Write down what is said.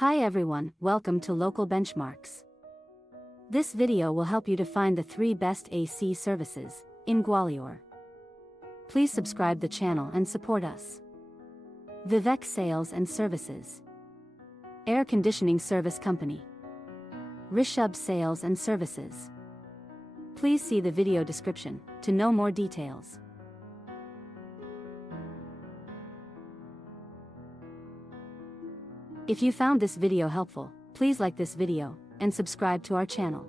Hi everyone, welcome to Local Benchmarks. This video will help you to find the 3 best AC services in Gwalior. Please subscribe the channel and support us. Vivek Sales and Services. Air Conditioning Service Company. Rishabh Sales and Services. Please see the video description to know more details. If you found this video helpful, please like this video and subscribe to our channel.